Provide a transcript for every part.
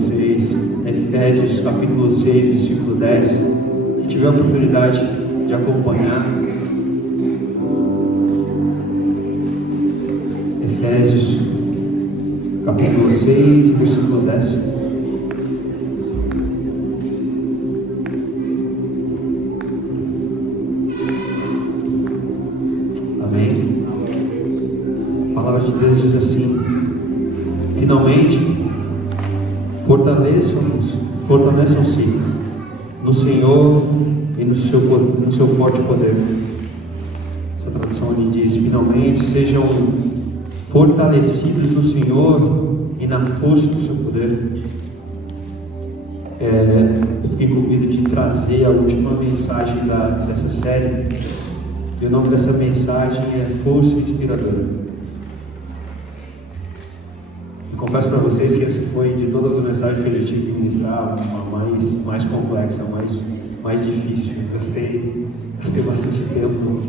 vocês Efésios capítulo 6, versículo 10. Que tiver a oportunidade de acompanhar. Efésios capítulo 6, versículo 10. Amém? A palavra de Deus diz assim: finalmente, fortaleçam-se no Senhor e no seu forte poder. Essa tradução ali diz: finalmente sejam fortalecidos no Senhor e na força do seu poder. Eu fiquei incumbido de trazer a última mensagem dessa série, e o nome dessa mensagem é Força Inspiradora. E confesso para vocês que essa foi, de todas as mensagens que eu já tive que ministrar, a mais complexa, a mais difícil. Eu gastei bastante tempo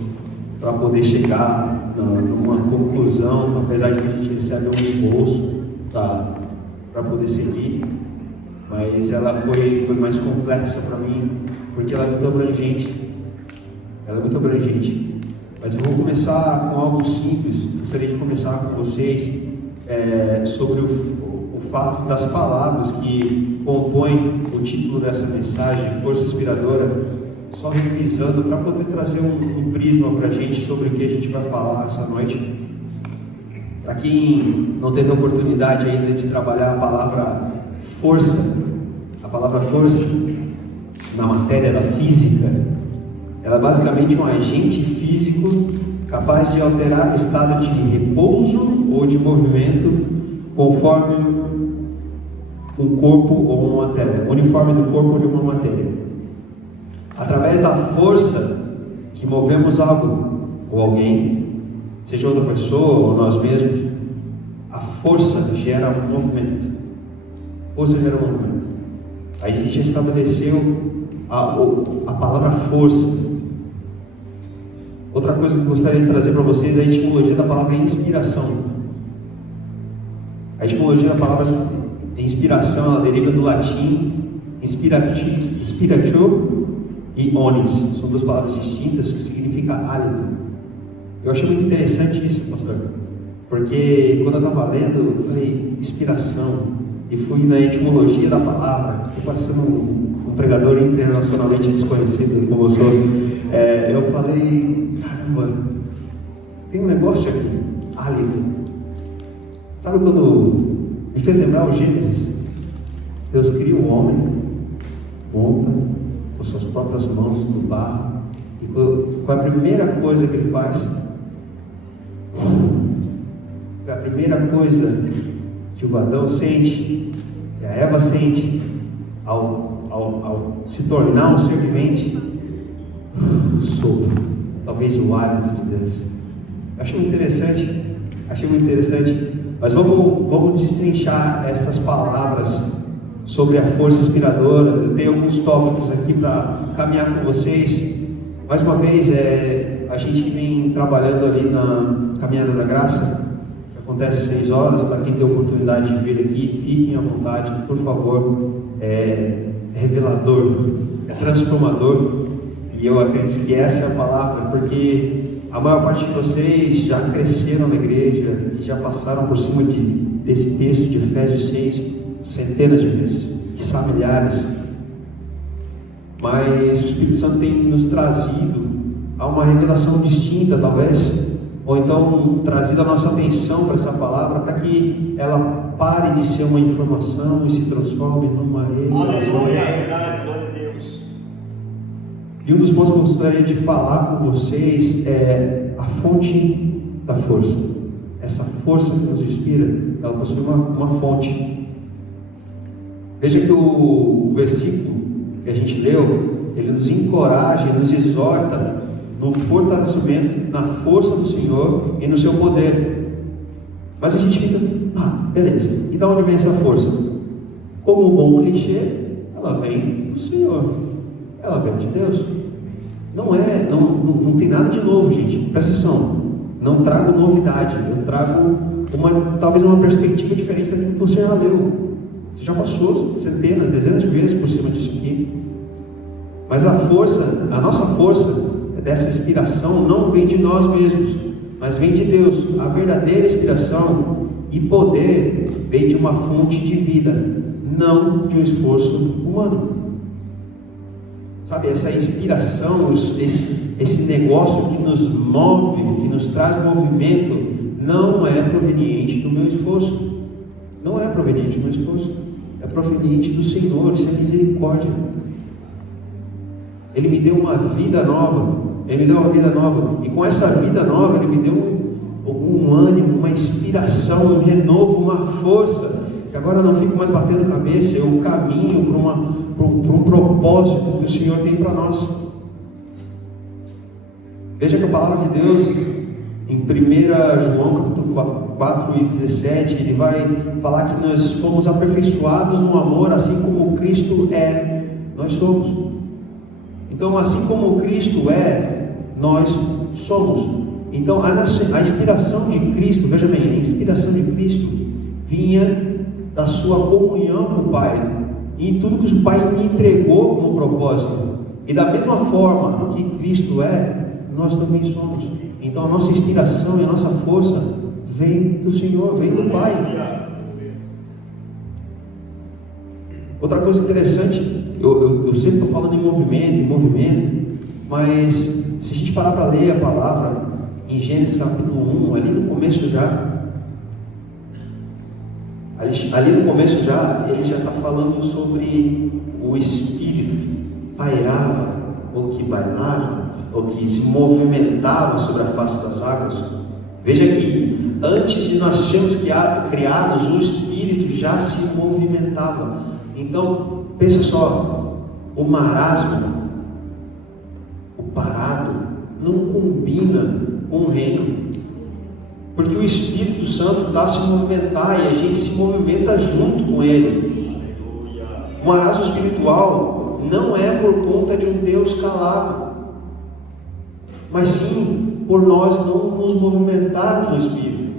para poder chegar numa conclusão, apesar de que a gente recebe um esboço para poder seguir, mas ela foi mais complexa para mim, porque ela é muito abrangente. Mas eu vou começar com algo simples. Gostaria de começar com vocês sobre o fato das palavras que compõem o título dessa mensagem, Força Inspiradora, só revisando para poder trazer um prisma para a gente sobre o que a gente vai falar essa noite. Para quem não teve a oportunidade ainda de trabalhar a palavra força na matéria da física, ela é basicamente um agente físico capaz de alterar o estado de repouso ou de movimento conforme um corpo ou uma matéria, uniforme do corpo ou de uma matéria. Através da força que movemos algo ou alguém, seja outra pessoa ou nós mesmos, a força gera um movimento. Aí a gente já estabeleceu a palavra força. Outra coisa que eu gostaria de trazer para vocês é a etimologia da palavra inspiração. A etimologia da palavra inspiração, ela deriva do latim inspiratio e onis. São duas palavras distintas que significa hálito. Eu achei muito interessante isso, pastor, porque quando eu estava lendo, eu falei inspiração e fui na etimologia da palavra. Estou parecendo um pregador internacionalmente desconhecido como eu sou. Eu falei, caramba, tem um negócio aqui, hálito. Sabe quando me fez lembrar o Gênesis? Deus cria o homem, monta com suas próprias mãos no barro, e qual é a primeira coisa que ele faz? A primeira coisa que o Adão sente, que a Eva sente, ao se tornar um ser vivente, sopro, talvez o hálito de Deus. Achei muito interessante, mas vamos destrinchar essas palavras sobre a força inspiradora. Eu tenho alguns tópicos aqui para caminhar com vocês. Mais uma vez, a gente vem trabalhando ali na Caminhada da Graça, que acontece 6 horas. Para quem tem a oportunidade de vir aqui, fiquem à vontade, por favor. É revelador, é transformador, e eu acredito que essa é a palavra, porque a maior parte de vocês já cresceram na igreja e já passaram por cima desse texto de Efésios 6 centenas de vezes, quiçá milhares, mas o Espírito Santo tem nos trazido a uma revelação distinta, talvez, ou então trazido a nossa atenção para essa palavra, para que ela pare de ser uma informação e se transforme numa revelação. E um dos pontos que eu gostaria de falar com vocês é a fonte da força. Essa força que nos inspira, ela possui uma fonte. Veja que o versículo que a gente leu, ele nos encoraja, nos exorta no fortalecimento, na força do Senhor e no seu poder. Mas a gente fica, beleza, e de onde vem essa força? Como um bom clichê, ela vem do Senhor, ela vem de Deus. Não tem nada de novo, gente, presta atenção, não trago novidade, eu trago talvez uma perspectiva diferente daquilo que você já leu. Você já passou centenas, dezenas de vezes por cima disso aqui. Mas a nossa força dessa inspiração não vem de nós mesmos, mas vem de Deus. A verdadeira inspiração e poder vem de uma fonte de vida, não de um esforço humano. Sabe, essa inspiração, esse negócio que nos move, que nos traz movimento, não é proveniente do meu esforço. Não é proveniente do meu esforço. É proveniente do Senhor, isso é misericórdia. Ele me deu uma vida nova. Ele me deu uma vida nova. E com essa vida nova, Ele me deu um ânimo, uma inspiração, um renovo, uma força. Que agora eu não fico mais batendo cabeça, eu caminho para um propósito que o Senhor tem para nós. Veja que a palavra de Deus, em 1 João capítulo 4:17, ele vai falar que nós fomos aperfeiçoados no amor, assim como Cristo é, nós somos. Então, assim como Cristo é, nós somos. Então, a inspiração de Cristo, veja bem, a inspiração de Cristo vinha da sua comunhão com o Pai, e em tudo que o Pai me entregou como propósito. E da mesma forma que Cristo é, nós também somos. Então, a nossa inspiração e a nossa força vem do Senhor, vem do Pai. Outra coisa interessante, eu sempre estou falando em movimento, mas se a gente parar para ler a palavra em Gênesis capítulo 1, ali no começo já, ele já está falando sobre o Espírito que pairava, ou que bailava, ou que se movimentava sobre a face das águas. Veja que antes de nós sermos criados, o Espírito já se movimentava. Então, pensa só, o marasmo, o parado, não combina com o reino, porque o Espírito Santo está a se movimentar e a gente se movimenta junto com Ele. O marasmo espiritual não é por conta de um Deus calado, mas sim por nós não nos movimentarmos no Espírito.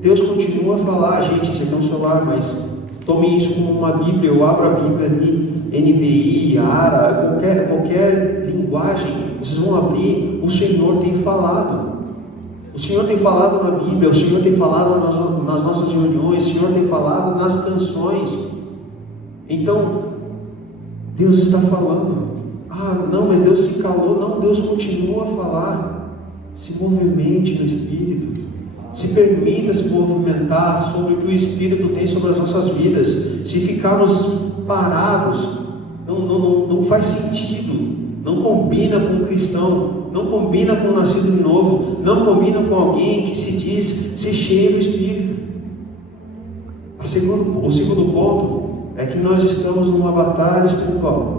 Deus continua a falar, gente, esse aqui é um celular, mas tome isso como uma Bíblia, eu abro a Bíblia ali, NVI, ARA, qualquer linguagem, vocês vão abrir, o Senhor tem falado. O Senhor tem falado na Bíblia, o Senhor tem falado nas nossas reuniões, o Senhor tem falado nas canções. Então, Deus está falando. Ah, não, mas Deus se calou. Não, Deus continua a falar. Se movimente no Espírito. Se permita se movimentar sobre o que o Espírito tem sobre as nossas vidas. Se ficarmos parados, não faz sentido. Não combina com um cristão. Não combina com um nascido de novo. Não combina com alguém que se diz ser cheio do Espírito. O segundo ponto é que nós estamos numa batalha espiritual.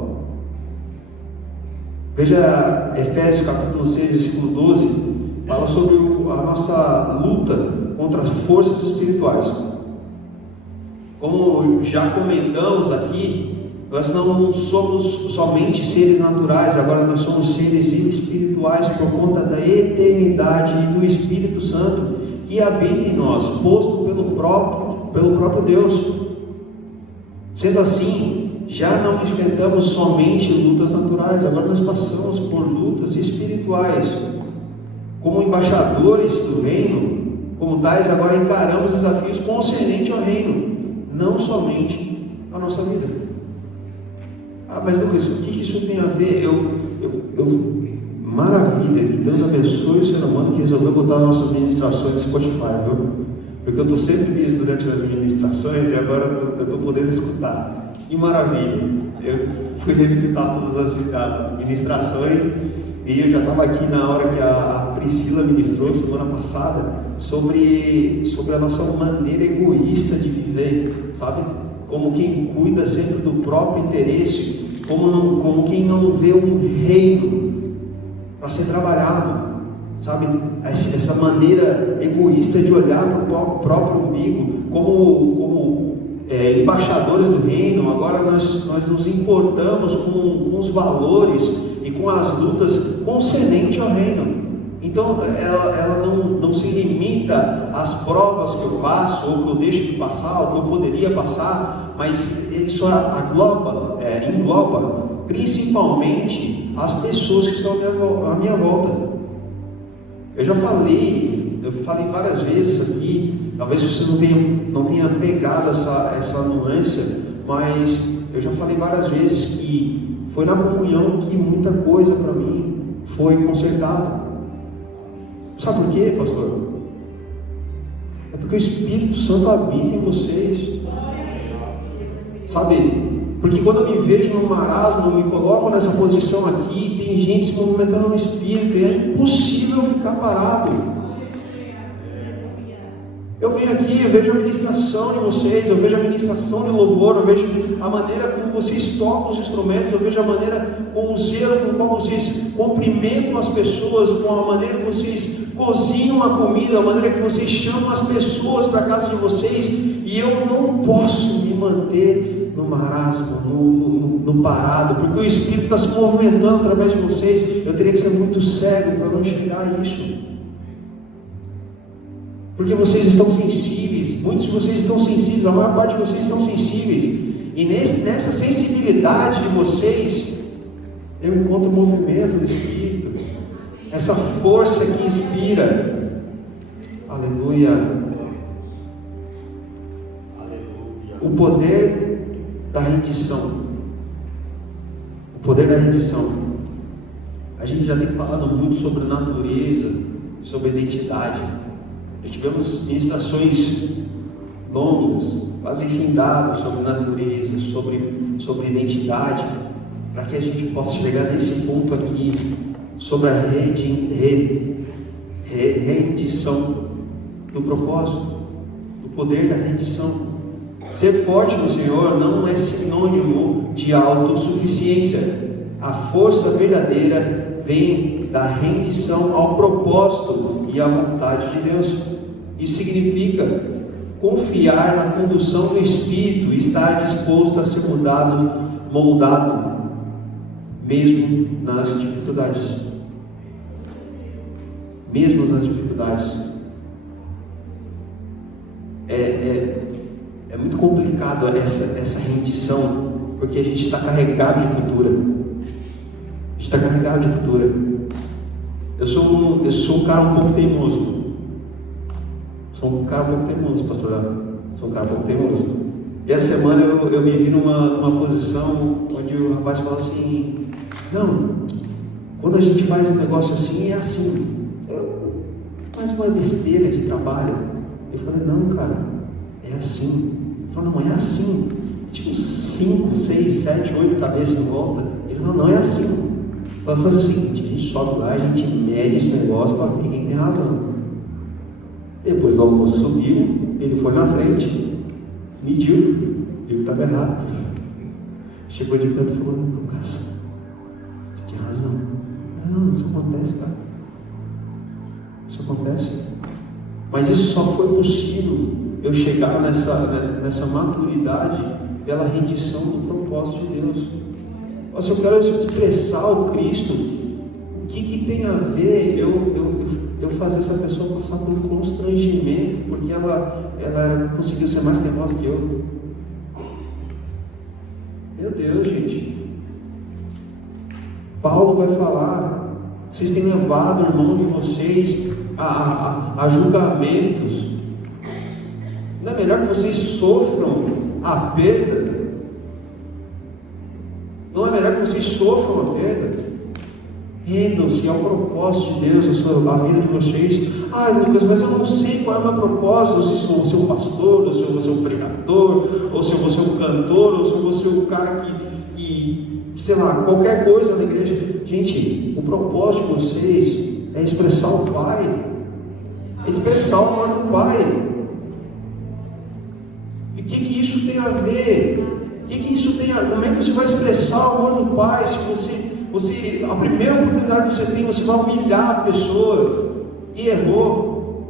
Veja Efésios capítulo 6, versículo 12, fala sobre a nossa luta contra as forças espirituais. Como já comentamos aqui, nós não somos somente seres naturais, agora nós somos seres espirituais por conta da eternidade e do Espírito Santo que habita em nós, posto pelo próprio Deus. Sendo assim, já não enfrentamos somente lutas naturais, agora nós passamos por lutas espirituais. Como embaixadores do reino, como tais, agora encaramos desafios concernentes ao reino, não somente a nossa vida. Ah, mas Lucas, o que isso tem a ver? Maravilha, que Deus abençoe o ser humano que resolveu botar nossas ministrações no Spotify, viu? Porque eu estou sempre busy durante as ministrações e agora eu estou podendo escutar. Que maravilha! Eu fui revisitar todas as ministrações e eu já estava aqui na hora que a Priscila ministrou semana passada sobre a nossa maneira egoísta de viver, sabe? Como quem cuida sempre do próprio interesse, como quem não vê um reino para ser trabalhado, sabe? Essa maneira egoísta de olhar para o próprio umbigo, como embaixadores do reino. Agora nós nos importamos com os valores e com as lutas concernentes ao reino. Então ela não se limita às provas que eu passo, ou que eu deixo de passar, ou que eu poderia passar, mas isso engloba principalmente as pessoas que estão à minha volta. Eu falei várias vezes aqui, talvez você não tenha pegado essa nuance, mas eu já falei várias vezes que foi na comunhão que muita coisa para mim foi consertada. Sabe por quê, pastor? É porque o Espírito Santo habita em vocês. Sabe? Porque quando eu me vejo no marasmo, eu me coloco nessa posição aqui, tem gente se movimentando no Espírito, e é impossível ficar parado. Eu venho aqui, eu vejo a ministração de vocês, eu vejo a ministração de louvor, eu vejo a maneira como vocês tocam os instrumentos, eu vejo a maneira com o zelo com o qual vocês cumprimentam as pessoas, com a maneira que vocês cozinham a comida, a maneira que vocês chamam as pessoas para a casa de vocês, e eu não posso me manter no marasmo, no parado, porque o Espírito está se movimentando através de vocês. Eu teria que ser muito cego para não enxergar isso. Porque vocês estão sensíveis, muitos de vocês estão sensíveis, a maior parte de vocês estão sensíveis, e nessa sensibilidade de vocês, eu encontro o movimento do Espírito, essa força que inspira. Aleluia. O poder da rendição. O poder da rendição. A gente já tem falado muito sobre natureza, sobre identidade. Já tivemos ministrações longas, quase findadas, sobre natureza, sobre identidade, para que a gente possa chegar nesse ponto aqui, sobre a rendição do propósito, do poder da rendição. Ser forte no Senhor não é sinônimo de autossuficiência. A força verdadeira vem da rendição ao propósito e à vontade de Deus. Isso significa confiar na condução do Espírito e estar disposto a ser moldado, mesmo nas dificuldades. Mesmo nas dificuldades. É muito complicado essa rendição, porque a gente está carregado de cultura. A gente está carregado de cultura. Eu sou um cara um pouco teimoso. Sou um cara um pouco teimoso, pastor. Sou um cara um pouco teimoso. E essa semana eu me vi numa posição onde o rapaz falou assim: não, quando a gente faz um negócio assim, é assim. Faz uma besteira de trabalho. Eu falei: não, cara, é assim. Ele falou: não, é assim. Tipo 5, 6, 7, 8 cabeças em volta. Ele falou: não, é assim. Eu falei: fazer o seguinte, a gente sobe lá, a gente mede esse negócio para ver quem tem razão. Depois o almoço subiu, ele foi na frente, mediu, viu que estava errado. Chegou de canto e falou: não, cara, você tinha razão. Não, isso acontece, cara. Isso acontece. Mas isso só foi possível eu chegar nessa maturidade pela rendição do propósito de Deus. Se eu quero expressar o Cristo, o que tem a ver eu fazer essa pessoa passar por um constrangimento, porque ela conseguiu ser mais teimosa que eu? Meu Deus, gente. Paulo vai falar: vocês têm levado o irmão de vocês a julgamentos. Não é melhor que vocês sofram a perda? Não é melhor que vocês sofram a perda? Rendam-se ao propósito de Deus, a vida de vocês. Lucas, mas eu não sei qual é o meu propósito. Se eu vou ser um pastor, ou se eu vou ser um pregador, ou se eu vou ser um cantor, ou se eu vou ser um cara que sei lá, qualquer coisa na igreja. Gente, o propósito de vocês é expressar o Pai, é expressar o amor do Pai. E o que isso tem a ver? Como é que você vai expressar o amor do Pai se você, a primeira oportunidade que você tem, você vai humilhar a pessoa que errou,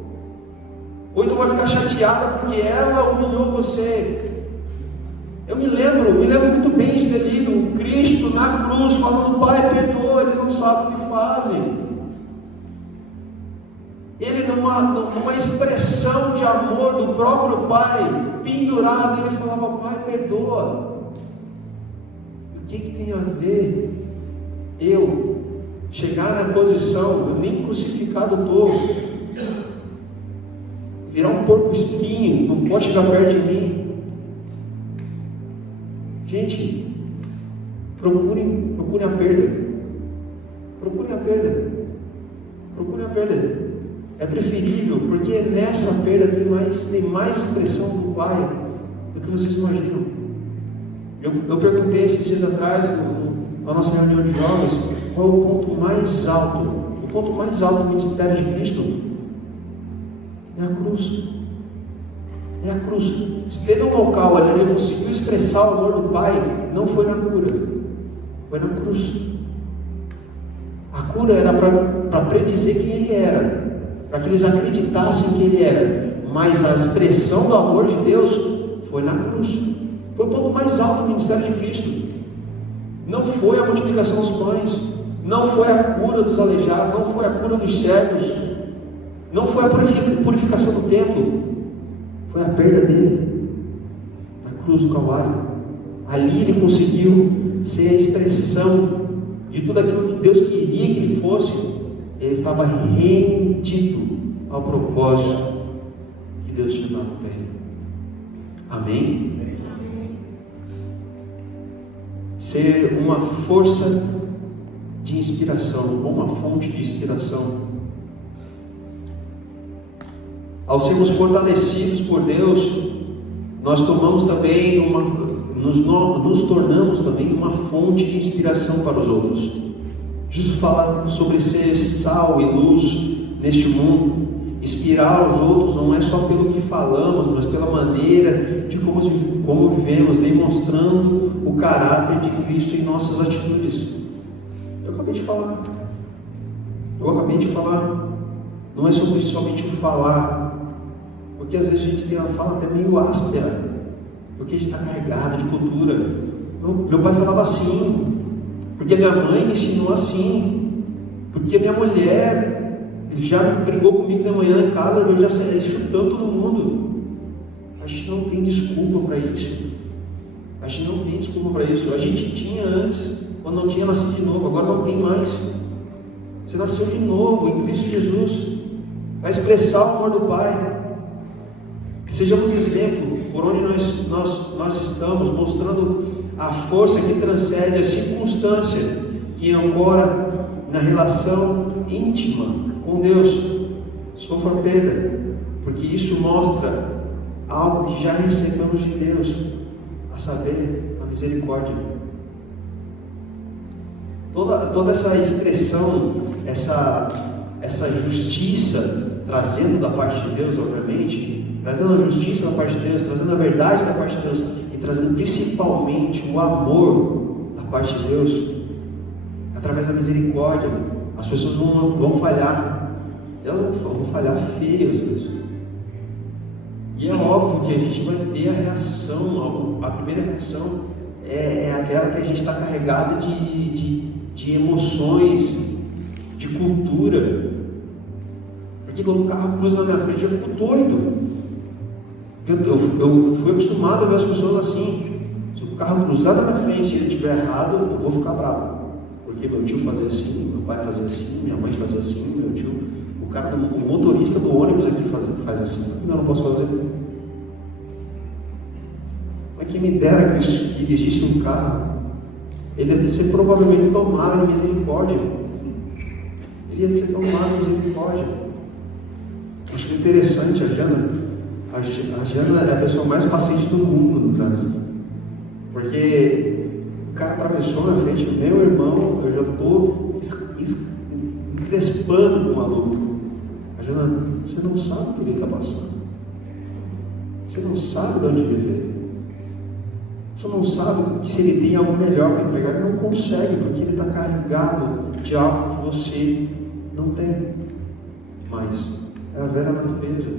ou então vai ficar chateada porque ela humilhou você? Eu me lembro muito bem de ter lido Cristo na cruz falando: Pai, perdoa, eles não sabem o que fazem. Ele numa expressão de amor do próprio Pai, pendurado, ele falava: Pai, perdoa. O que tem a ver eu chegar na posição, eu nem crucificado estou, virar um porco espinho, não pode chegar perto de mim? Gente, procurem a perda. Procurem a perda. Procurem a perda. É preferível, porque nessa perda tem mais expressão do Pai do que vocês imaginam. Eu perguntei esses dias atrás, na nossa reunião de jovens, qual é o ponto mais alto? O ponto mais alto do ministério de Cristo é a cruz. É a cruz. Se teve um local onde ele conseguiu expressar o amor do Pai, não foi na cura, foi na cruz. A cura era para predizer quem ele era, para que eles acreditassem quem ele era, mas a expressão do amor de Deus foi na cruz. Foi o ponto mais alto do ministério de Cristo. Não foi a multiplicação dos pães, não foi a cura dos aleijados, não foi a cura dos cegos, não foi a purificação do templo, foi a perda dele na cruz do Calvário. Ali ele conseguiu ser a expressão de tudo aquilo que Deus queria que ele fosse. Ele estava rendido ao propósito que Deus tinha dado para ele. Amém? Ser uma força de inspiração, ou uma fonte de inspiração. Ao sermos fortalecidos por Deus, nós tomamos também nos tornamos também uma fonte de inspiração para os outros. Jesus fala sobre ser sal e luz neste mundo. Inspirar os outros não é só pelo que falamos, mas pela maneira de como vivemos, demonstrando o caráter de Cristo em nossas atitudes. Eu acabei de falar. Não é sobre somente o falar, porque às vezes a gente tem uma fala até meio áspera, porque a gente está carregado de cultura. Meu pai falava assim, porque minha mãe me ensinou assim, porque minha mulher já brigou comigo de manhã em casa, eu já saí chutando todo mundo. A gente não tem desculpa para isso. A gente tinha antes, quando não tinha nascido de novo, agora não tem mais. Você nasceu de novo em Cristo Jesus, vai expressar o amor do Pai. Que sejamos exemplo por onde nós estamos, mostrando a força que transcende a circunstância, que ancora na relação íntima com Deus. Sofra perda, porque isso mostra algo que já recebemos de Deus, a saber, a misericórdia. Toda essa expressão, essa justiça, trazendo da parte de Deus, obviamente, trazendo a justiça da parte de Deus, trazendo a verdade da parte de Deus, e trazendo principalmente o amor da parte de Deus, através da misericórdia. As pessoas vão falhar, elas vão falhar feias, Deus. E é óbvio que a gente vai ter a reação. A primeira reação é aquela que a gente está carregado de emoções, de cultura. Porque quando o carro cruza na minha frente, eu fico doido. Eu fui acostumado a ver as pessoas assim. Se o carro cruzar na minha frente e ele estiver errado, eu vou ficar bravo. Porque meu tio fazia assim, meu pai fazia assim, minha mãe fazia assim, meu tio, o motorista do ônibus aqui faz assim. Eu não posso fazer. Mas quem me dera que dirigisse um carro, ele ia ser provavelmente tomado de misericórdia. Ele ia ser tomado de misericórdia. Acho que é interessante, a Jana é a pessoa mais paciente do mundo no trânsito. Porque o cara atravessou na frente do meu irmão, eu já estou encrespando com o maluco. A Jana, você não sabe o que ele está passando. Você não sabe de onde ele veio. Você não sabe que se ele tem algo melhor para entregar, ele não consegue, porque ele está carregado de algo que você não tem. Mas é a velha natureza.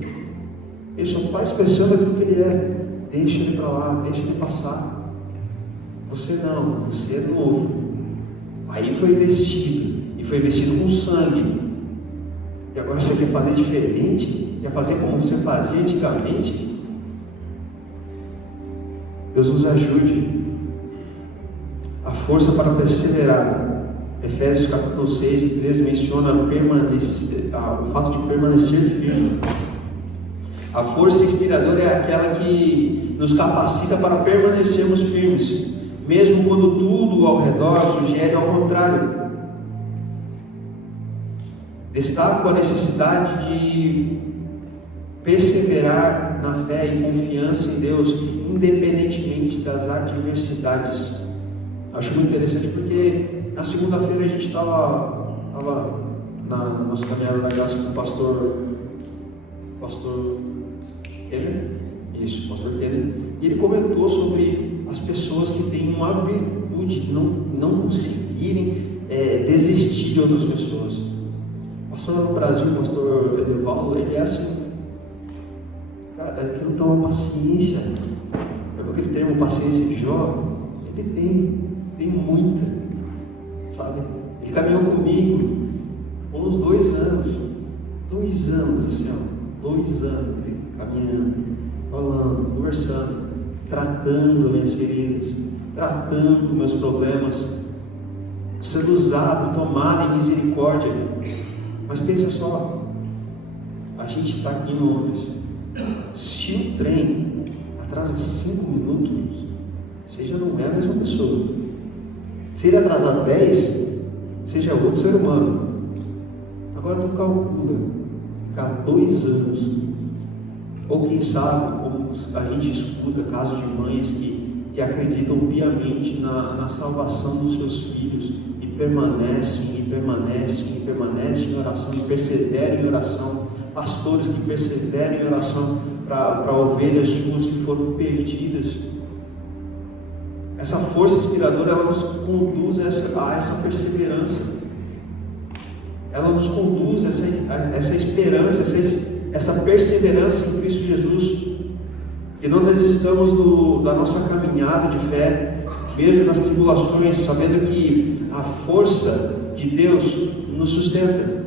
Ele só está expressando aquilo que ele é. Deixa ele para lá, deixa ele passar. Você não, você é novo. Aí foi vestido, e foi vestido com sangue. E agora você quer fazer diferente? Quer fazer como você fazia antigamente? Deus nos ajude. A força para perseverar. Efésios capítulo 6 e 13 menciona o fato de permanecer firme. A força inspiradora é aquela que nos capacita para permanecermos firmes, mesmo quando tudo ao redor sugere ao contrário. Destaco a necessidade de perseverar na fé e confiança em Deus, independentemente das adversidades. Acho muito interessante porque na segunda-feira a gente estava na nossa caminhada da graça com o pastor Kenner, pastor Kenner, e ele comentou sobre as pessoas que têm uma virtude de não conseguirem desistir de outras pessoas. O pastor lá no Brasil, o pastor Edevaldo, ele é assim, cara, que não toma paciência. Aquele termo paciência de Jó, ele tem muita, sabe? Ele caminhou comigo por uns 2 anos, 2 anos assim, ó, 2 anos ele caminhando, falando, conversando, tratando minhas feridas, tratando meus problemas, sendo usado, tomado em misericórdia. Mas pensa só, a gente está aqui em Londres, se o trem atrasa 5 minutos, você já não é a mesma pessoa. Se ele atrasar 10, seja outro ser humano. Agora tu calcula, ficar 2 anos, ou quem sabe, como a gente escuta casos de mães que acreditam piamente na salvação dos seus filhos e permanecem em oração, e perseveram em oração, pastores que perseveram em oração para ovelhas suas que foram perdidas. Essa força inspiradora, ela nos conduz a essa perseverança, ela nos conduz a essa esperança, essa perseverança em Cristo Jesus, que não desistamos da nossa caminhada de fé, mesmo nas tribulações, sabendo que a força de Deus nos sustenta.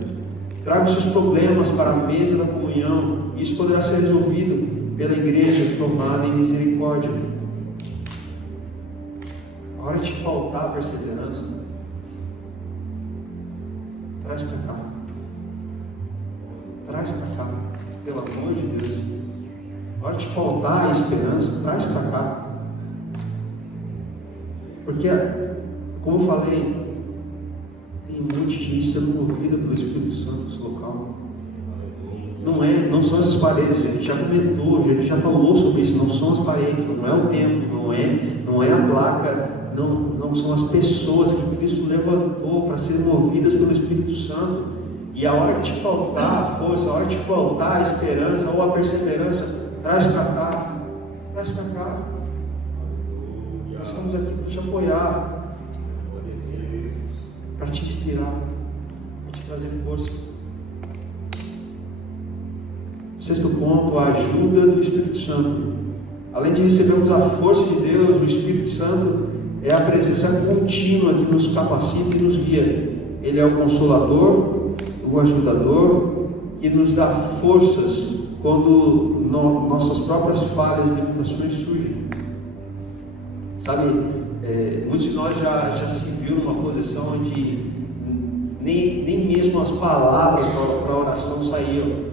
Traga os seus problemas para a mesa da comunhão, e isso poderá ser resolvido pela igreja tomada em misericórdia. A hora de faltar a perseverança, traz para cá. Traz para cá, pelo amor de Deus. A hora de faltar a esperança, traz para cá. Porque, como eu falei, tem um monte de gente sendo movida pelo Espírito Santo nesse local. Não são essas paredes, a gente já comentou, a gente já falou sobre isso. Não são as paredes, não é o templo, não é a placa. Não são as pessoas que Cristo levantou para serem movidas pelo Espírito Santo. E a hora que te faltar a força, a hora que te faltar a esperança ou a perseverança, traz para cá. Traz para cá. Nós estamos aqui para te apoiar, para te inspirar, para te trazer força. 6º ponto, a ajuda do Espírito Santo. Além de recebermos a força de Deus, o Espírito Santo é a presença contínua que nos capacita e nos guia. Ele é o Consolador, o Ajudador, que nos dá forças quando nossas próprias falhas e limitações surgem. Sabe, muitos de nós já se viu numa posição onde nem mesmo as palavras para a oração saíam.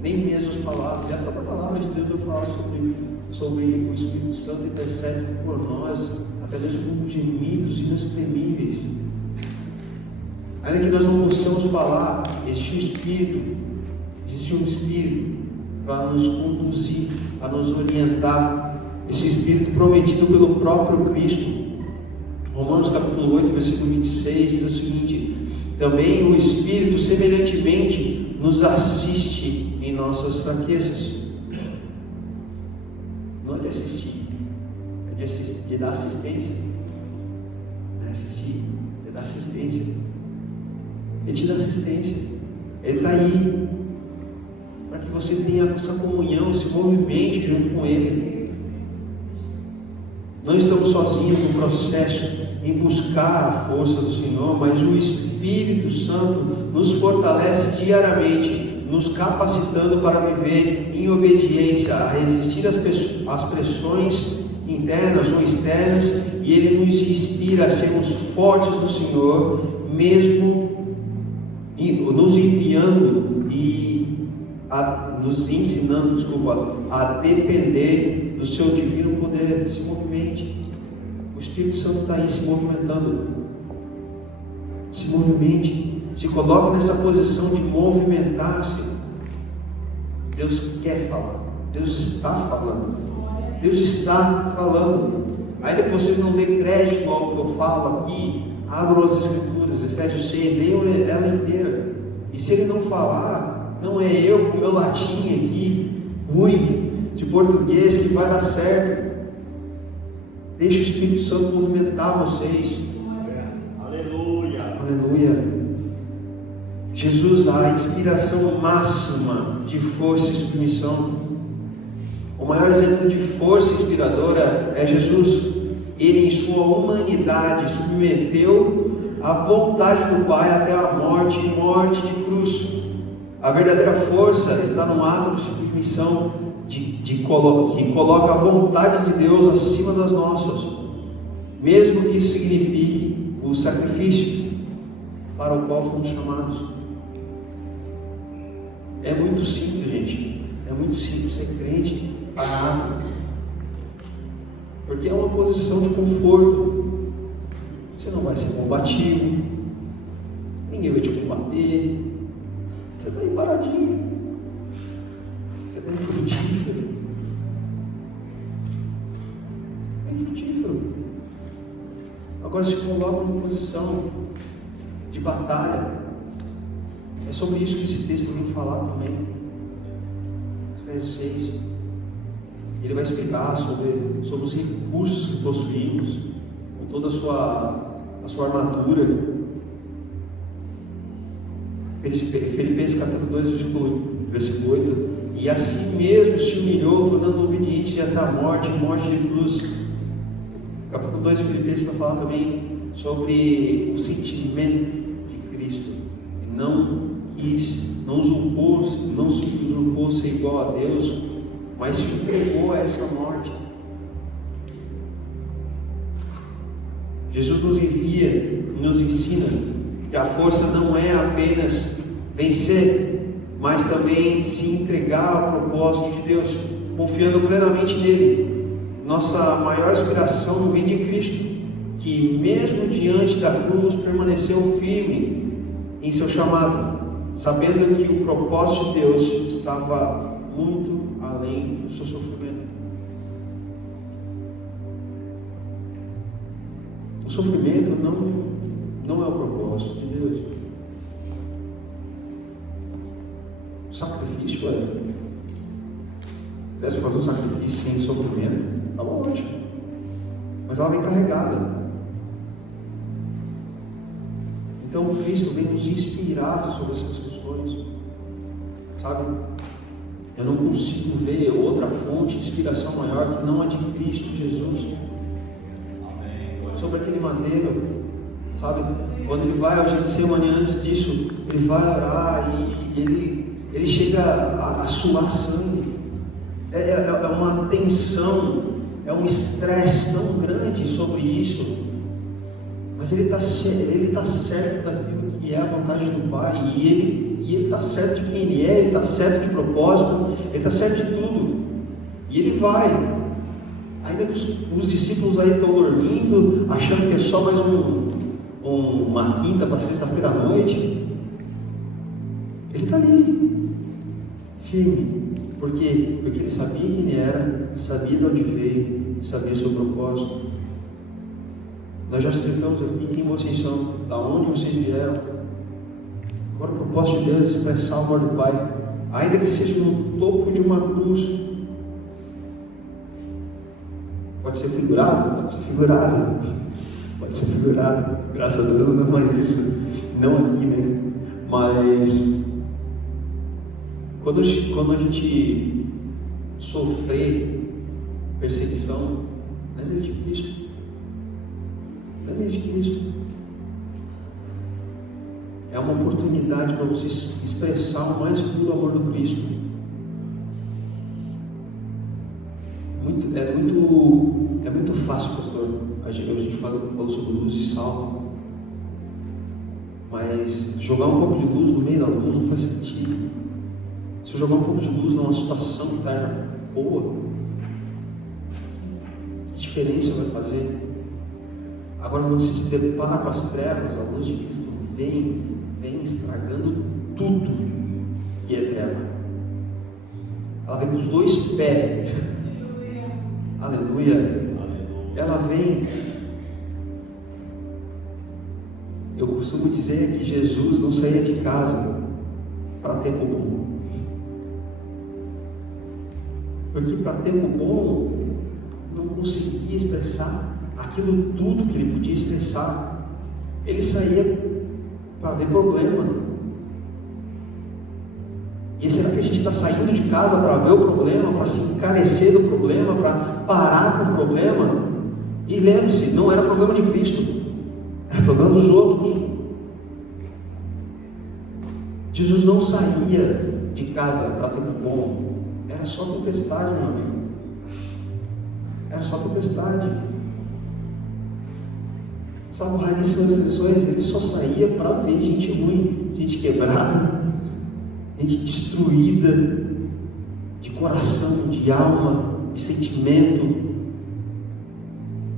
Nem mesmo as palavras, e a própria palavra de Deus vai falar sobre o Espírito Santo intercede por nós, até mesmo com gemidos inexprimíveis. Ainda que nós não possamos falar, existe um Espírito para nos conduzir, para nos orientar. Esse Espírito prometido pelo próprio Cristo. Romanos capítulo 8, versículo 26 diz o seguinte: também o Espírito semelhantemente nos assiste em nossas fraquezas. Não é de assistir, é de dar assistência. Não é assistir, é dar assistência. Ele te dá assistência. Ele está aí para que você tenha essa comunhão, esse movimento junto com Ele. Não estamos sozinhos no processo em buscar a força do Senhor, mas o Espírito Santo nos fortalece diariamente, nos capacitando para viver em obediência, a resistir às pressões internas ou externas, e Ele nos inspira a sermos fortes no Senhor, mesmo nos enviando e nos ensinando, a depender do seu divino poder. Se movimente. O Espírito Santo está aí se movimentando. Se movimente. Se coloque nessa posição de movimentar-se. Deus quer falar. Deus está falando. Deus está falando. Ainda que vocês não dêem crédito ao que eu falo aqui, abram as Escrituras, Efésios 6, leiam ela inteira. E se Ele não falar, não é eu com o meu latim aqui, ruim, de português, que vai dar certo. Deixe o Espírito Santo movimentar vocês. Aleluia. Aleluia. Jesus, a inspiração máxima de força e submissão. O maior exemplo de força inspiradora é Jesus. Ele, em sua humanidade, submeteu a vontade do Pai até a morte e morte de cruz. A verdadeira força está no ato de submissão, que coloca a vontade de Deus acima das nossas, mesmo que isso signifique o sacrifício para o qual fomos chamados. É muito simples, gente. É muito simples ser crente parado, porque é uma posição de conforto. Você não vai ser combativo, ninguém vai te combater, você está aí paradinho, você está infrutífero, é infrutífero. Agora se coloca numa posição de batalha. É sobre isso que esse texto vem falar também. Efésios 6. Ele vai explicar sobre os recursos que possuímos, com toda a sua armadura. Filipenses capítulo 2, versículo 8. E assim mesmo se humilhou, tornando obediente até a morte e morte de cruz. Capítulo 2 de Filipenses vai falar também sobre o sentimento de Cristo. Ele não se usurpou ser igual a Deus, mas se entregou a essa morte. Jesus nos envia e nos ensina que a força não é apenas vencer, mas também se entregar ao propósito de Deus, confiando plenamente nele. Nossa maior inspiração vem de Cristo, que mesmo diante da cruz permaneceu firme em seu chamado, sabendo que o propósito de Deus estava muito além do seu sofrimento. O sofrimento não é o propósito de Deus. O sacrifício é. Se pudesse fazer um sacrifício sem sofrimento, estava ótimo. Mas ela vem carregada. Então Cristo vem nos inspirar sobre essas questões. Sabe? Eu não consigo ver outra fonte de inspiração maior que não a de Cristo Jesus. Sobre aquele madeiro, sabe? Quando ele vai ao Getsemane, antes disso, ele vai orar e ele chega a suar sangue. É uma tensão, é um estresse tão grande sobre isso. Mas ele está certo daquilo que é a vontade do Pai, e ele está certo de quem ele é, ele está certo de propósito, ele está certo de tudo, e ele vai. Ainda que os discípulos aí estão dormindo, achando que é só mais uma quinta para sexta-feira à noite, ele está ali, firme. Por quê? Porque ele sabia quem ele era, sabia de onde veio, sabia o seu propósito. Nós já explicamos aqui quem vocês são, da onde vocês vieram. Agora o propósito de Deus é expressar o amor do Pai, ainda que seja no topo de uma cruz. Pode ser figurado? Pode ser figurado. Pode ser figurado. Graças a Deus não é mais isso. Não aqui, né? Mas quando a gente sofrer perseguição, lembre de Cristo. Lembre de Cristo. É uma oportunidade para você expressar o mais puro amor do Cristo. É muito fácil, pastor. A gente falou sobre luz e sal. Mas jogar um pouco de luz no meio da luz não faz sentido. Se eu jogar um pouco de luz numa situação que está boa, que diferença vai fazer? Agora, quando você se depara com as trevas, a luz de Cristo vem estragando tudo que é treva. Ela vem com os dois pés. Aleluia. Ela vem. Eu costumo dizer que Jesus não saía de casa para tempo bom. Porque para tempo bom não conseguia expressar aquilo tudo que ele podia expressar. Ele saía para ver problema. E será que a gente está saindo de casa para ver o problema, para se encarecer do problema, para parar com o problema? E lembre-se, não era problema de Cristo, era problema dos outros. Jesus não saía de casa para tempo bom. Era só tempestade, meu amigo. Era só tempestade. Salvo raríssimas exceções, ele só saía para ver gente ruim, gente quebrada, gente destruída, de coração, de alma, de sentimento,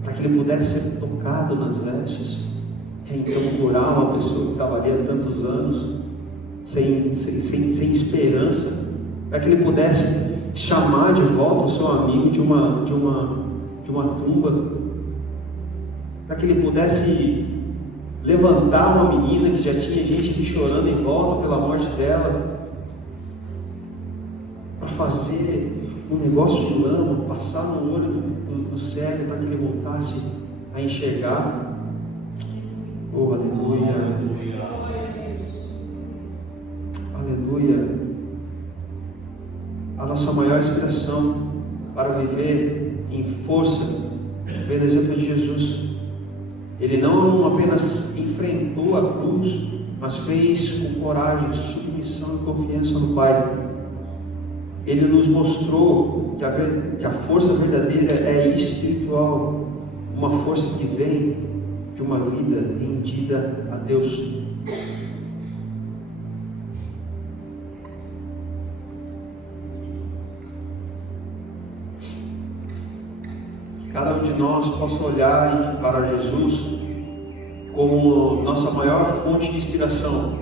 para que ele pudesse ser tocado nas vestes, então curar uma pessoa que estava ali há tantos anos, sem esperança, para que ele pudesse chamar de volta o seu amigo de uma tumba, para que ele pudesse levantar uma menina que já tinha gente ali chorando em volta pela morte dela, para fazer um negócio de lama, passar no olho do cego para que ele voltasse a enxergar. Oh, aleluia, aleluia. A nossa maior expressão para viver em força vem do exemplo de Jesus. Ele não apenas enfrentou a cruz, mas fez com coragem, submissão e confiança no Pai. Ele nos mostrou que a força verdadeira é espiritual, uma força que vem de uma vida rendida a Deus. Que cada um de nós possa olhar para Jesus como nossa maior fonte de inspiração.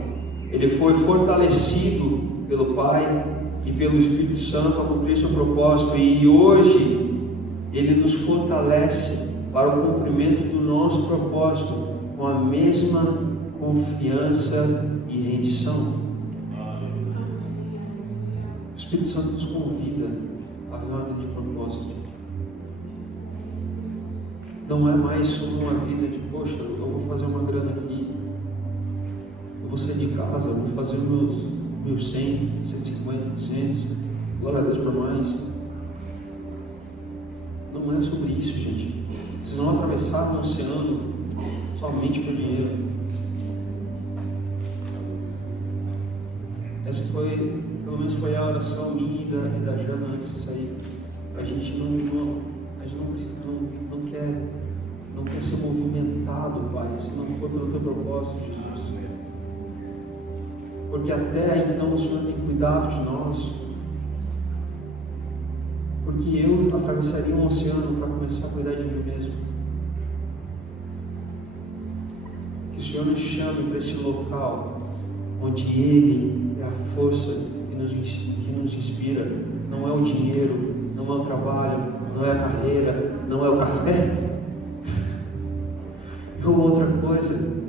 Ele foi fortalecido pelo Pai e pelo Espírito Santo a cumprir seu propósito, e hoje Ele nos fortalece para o cumprimento do nosso propósito com a mesma confiança e rendição. O Espírito Santo nos convida a viver uma vida de propósito. Não é mais uma vida de, poxa, eu vou fazer uma grana aqui, eu vou sair de casa, eu vou fazer meus 100, 150, 200, glória a Deus por mais. Não é sobre isso, gente. Vocês vão atravessar um oceano somente por dinheiro. Essa foi, pelo menos foi a oração minha e da Jana antes de sair. A gente não quer ser movimentado, Pai, se não for pelo Teu propósito, Jesus. Porque até então o Senhor tem cuidado de nós. Porque eu atravessaria um oceano para começar a cuidar de mim mesmo. Que o Senhor nos chame para esse local onde Ele é a força que nos inspira. Não é o dinheiro, não é o trabalho, não é a carreira, não é o café, é uma outra coisa,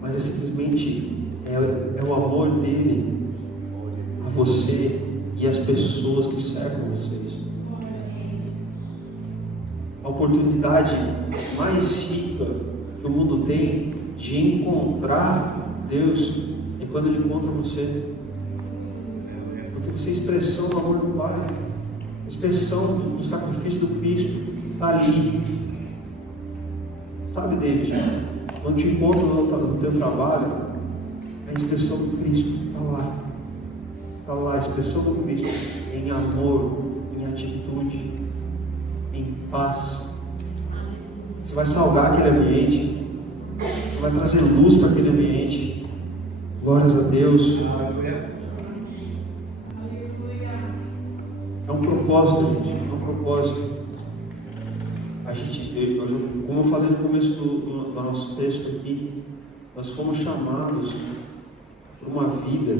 mas é simplesmente é o amor dele a você e as pessoas que cercam vocês. A oportunidade mais rica que o mundo tem de encontrar Deus é quando Ele encontra você, porque você é expressão do amor do Pai, expressão do sacrifício do Cristo, está ali. Sabe, David, quando te encontro no teu trabalho, a expressão do Cristo está lá. Está lá a expressão do Cristo em amor, em atitude, em paz. Você vai salgar aquele ambiente, você vai trazer luz para aquele ambiente. Glórias a Deus. É um propósito, gente, é um propósito. Como eu falei no começo do nosso texto aqui, nós fomos chamados para uma vida,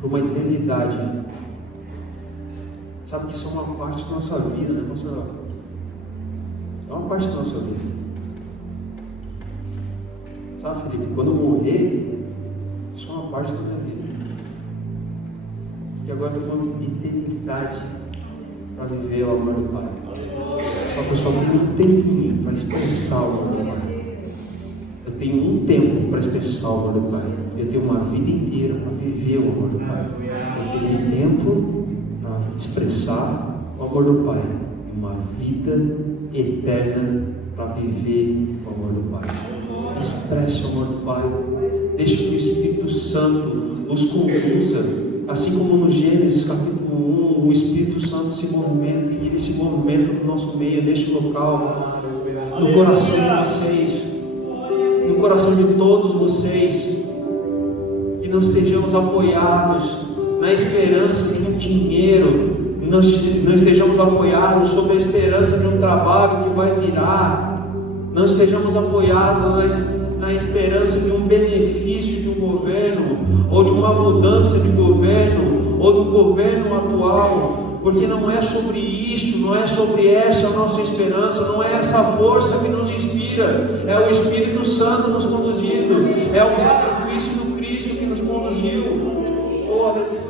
para uma eternidade. Sabe que isso é uma parte da nossa vida, né? É uma parte da nossa vida. Sabe, Felipe, quando eu morrer, isso é uma parte da minha vida. E agora eu estou com uma eternidade para viver o amor do Pai. Só que eu só tenho um tempinho para expressar o amor do Pai. Eu tenho um tempo para expressar o amor do Pai. Eu tenho uma vida inteira para viver o amor do Pai. Eu tenho um tempo para expressar o amor do Pai. E uma vida eterna para viver o amor do Pai. Expresse o amor do Pai. Deixe que o Espírito Santo os conduza. Assim como no Gênesis capítulo 1, o Espírito Santo se movimenta, e ele se movimenta no nosso meio, neste local, no coração de vocês, no coração de todos vocês, que não estejamos apoiados na esperança de um dinheiro, não estejamos apoiados sobre a esperança de um trabalho que vai virar, não estejamos apoiados na esperança de um benefício de um governo, ou de uma mudança de governo, ou do governo atual, porque não é sobre isso, não é sobre essa a nossa esperança, não é essa força que nos inspira, é o Espírito Santo nos conduzindo, é o sacrifício do Cristo que nos conduziu. Oh, aleluia.